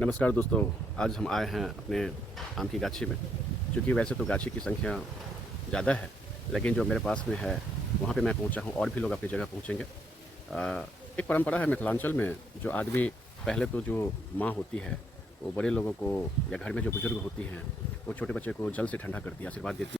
नमस्कार दोस्तों, आज हम आए हैं अपने आम की गाछी में। चूँकि वैसे तो गाछी की संख्या ज़्यादा है, लेकिन जो मेरे पास में है, वहाँ पे मैं पहुँचा हूँ और भी लोग अपनी जगह पहुँचेंगे। एक परंपरा है मिथिलांचल में, जो आदमी पहले तो जो माँ होती है, वो बड़े लोगों को या घर में जो बुज़ुर्ग होती हैं, वो छोटे बच्चे को जल से ठंडा करती है, आशीर्वाद देती है।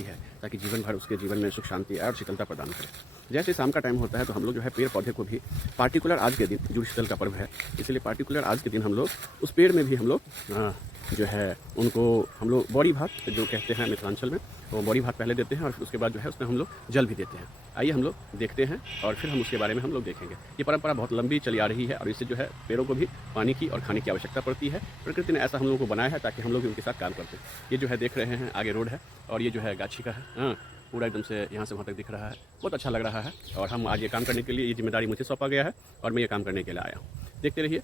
है, ताकि जीवन भर उसके जीवन में सुख शांति और शीतलता प्रदान करे। जैसे शाम का टाइम होता है, तो हम लोग जो है पेड़ पौधे को भी पार्टिकुलर आज के दिन, जुड़ शीतल का पर्व है, इसलिए पार्टिकुलर आज के दिन हम लोग उस पेड़ में भी हम लोग जो है उनको हम लोग बौड़ी भात जो कहते हैं मिथिलांचल में, वो बौड़ी भात पहले देते हैं और फिर उसके बाद जो है उसमें हम लोग जल भी देते हैं। आइए हम लोग देखते हैं और फिर हम उसके बारे में हम लोग देखेंगे। ये परंपरा बहुत लंबी चली आ रही है और इससे जो है पेड़ों को भी पानी की और खाने की आवश्यकता पड़ती है। प्रकृति ने ऐसा हम लोगों को बनाया है ताकि हम लोग भी उनके साथ काम करते हैं। ये जो है देख रहे हैं, आगे रोड है और ये जो है गाछी का है। पूरा एकदम से यहाँ से वहाँ तक दिख रहा है, बहुत अच्छा लग रहा है। और हम आज ये काम करने के लिए, ये जिम्मेदारी मुझे सौंपा गया है और मैं ये काम करने के लिए आया हूँ। देखते रहिए।